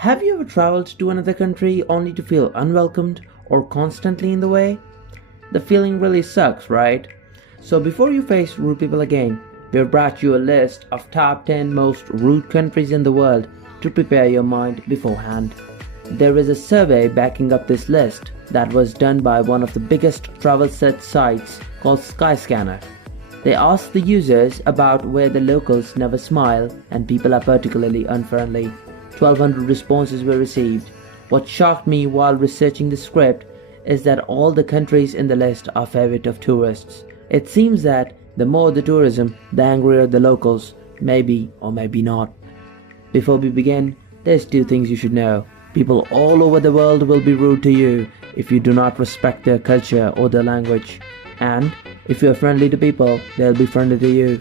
Have you ever traveled to another country only to feel unwelcomed or constantly in the way? The feeling really sucks, right? So before you face rude people again, we have brought you a list of top 10 most rude countries in the world to prepare your mind beforehand. There is a survey backing up this list that was done by one of the biggest travel search sites called Skyscanner. They asked the users about where the locals never smile and people are particularly unfriendly. 1,200 responses were received. What shocked me while researching the script is that all the countries in the list are favorite of tourists. It seems that the more the tourism, the angrier the locals, maybe or maybe not. Before we begin, there's two things you should know. People all over the world will be rude to you if you do not respect their culture or their language. And if you are friendly to people, they'll be friendly to you.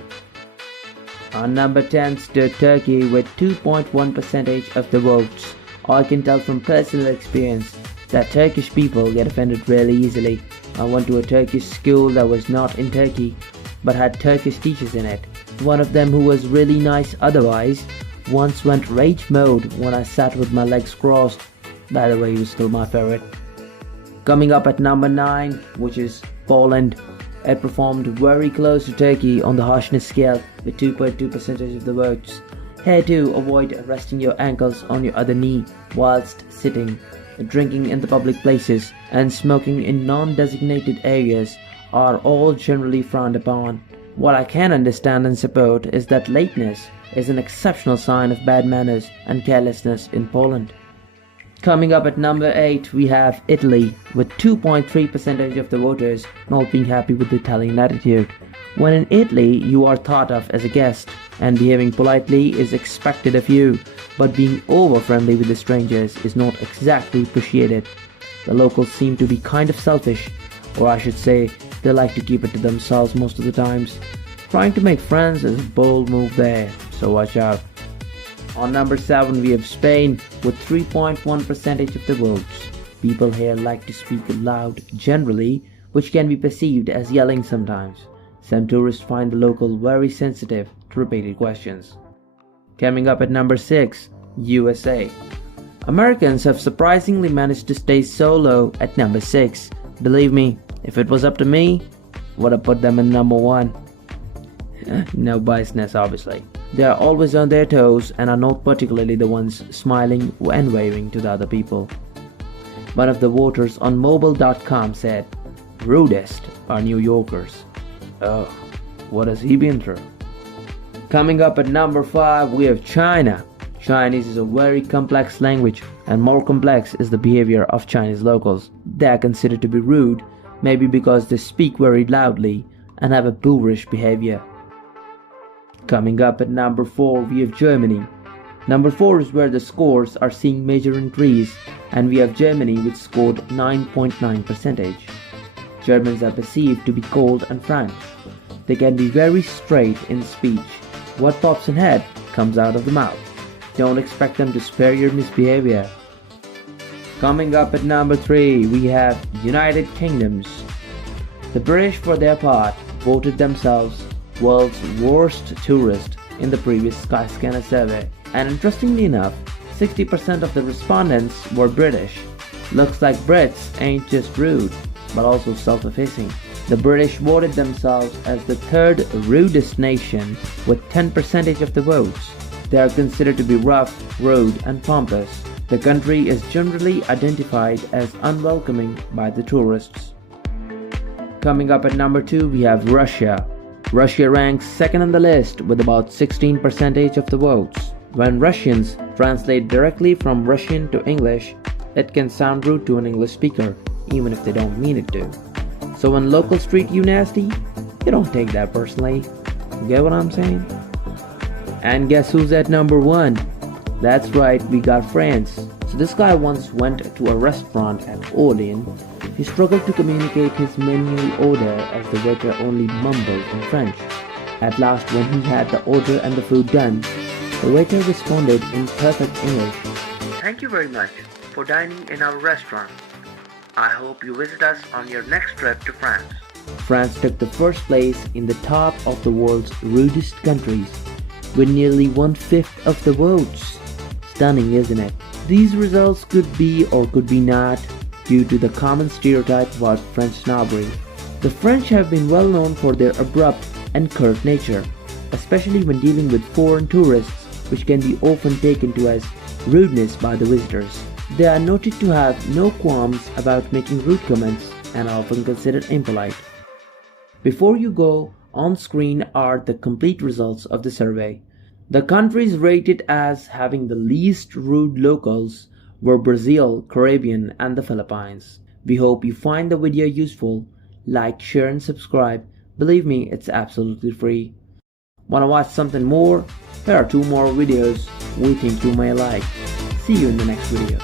On number 10 stood Turkey with 2.1% of the votes. I can tell from personal experience that Turkish people get offended really easily. I went to a Turkish school that was not in Turkey but had Turkish teachers in it. One of them, who was really nice otherwise, once went rage mode when I sat with my legs crossed. By the way, he was still my favorite. Coming up at number 9, which is Poland. It performed very close to Turkey on the harshness scale with 2.2% of the votes. Here too, avoid resting your ankles on your other knee whilst sitting. Drinking in the public places and smoking in non-designated areas are all generally frowned upon. What I can understand and support is that lateness is an exceptional sign of bad manners and carelessness in Poland. Coming up at number 8, we have Italy, with 2.3% of the voters not being happy with the Italian attitude. When in Italy, you are thought of as a guest, and behaving politely is expected of you, but being over-friendly with the strangers is not exactly appreciated. The locals seem to be kind of selfish, or I should say, they like to keep it to themselves most of the times. Trying to make friends is a bold move there, so watch out. On number 7, we have Spain with 3.1% of the votes. People here like to speak loud generally, which can be perceived as yelling sometimes. Some tourists find the local very sensitive to repeated questions. Coming up at number 6, USA. Americans have surprisingly managed to stay so low at number 6. Believe me, if it was up to me, would have put them in number 1. No biasness, obviously. They are always on their toes and are not particularly the ones smiling and waving to the other people. One of the voters on mobile.com said, "Rudest are New Yorkers." Oh, what has he been through? Coming up at number 5, we have China. Chinese is a very complex language, and more complex is the behavior of Chinese locals. They are considered to be rude, maybe because they speak very loudly and have a boorish behavior. Coming up at number 4, we have Germany. Number 4 is where the scores are seeing major increase, and we have Germany, which scored 9.9%. Germans are perceived to be cold and frank. They can be very straight in speech. What pops in head comes out of the mouth. Don't expect them to spare your misbehavior. Coming up at number 3, we have United Kingdoms. The British, for their part, voted themselves world's worst tourist in the previous Skyscanner survey. And interestingly enough, 60% of the respondents were British. Looks like Brits ain't just rude, but also self-effacing. The British voted themselves as the third rudest nation with 10% of the votes. They are considered to be rough, rude, and pompous. The country is generally identified as unwelcoming by the tourists. Coming up at number 2, we have Russia. Russia ranks second on the list with about 16% of the votes. When Russians translate directly from Russian to English, it can sound rude to an English speaker, even if they don't mean it to. So when locals treat you nasty, you don't take that personally. Get what I'm saying? And guess who's at number 1? That's right, we got France. So this guy once went to a restaurant at Orleans. He struggled to communicate his menu order as the waiter only mumbled in French. At last, when he had the order and the food done, the waiter responded in perfect English, "Thank you very much for dining in our restaurant. I hope you visit us on your next trip to France." France took the first place in the top of the world's rudest countries with nearly 1/5 of the votes. Stunning, isn't it? These results could be or could be not due to the common stereotype about French snobbery. The French have been well known for their abrupt and curt nature, especially when dealing with foreign tourists, which can be often taken to as rudeness by the visitors. They are noted to have no qualms about making rude comments and are often considered impolite. Before you go, on screen are the complete results of the survey. The countries rated as having the least rude locals were Brazil, Caribbean, and the Philippines. We hope you find the video useful. Like, share, and subscribe. Believe me, it's absolutely free. Wanna watch something more? Here are 2 more videos we think you may like. See you in the next video.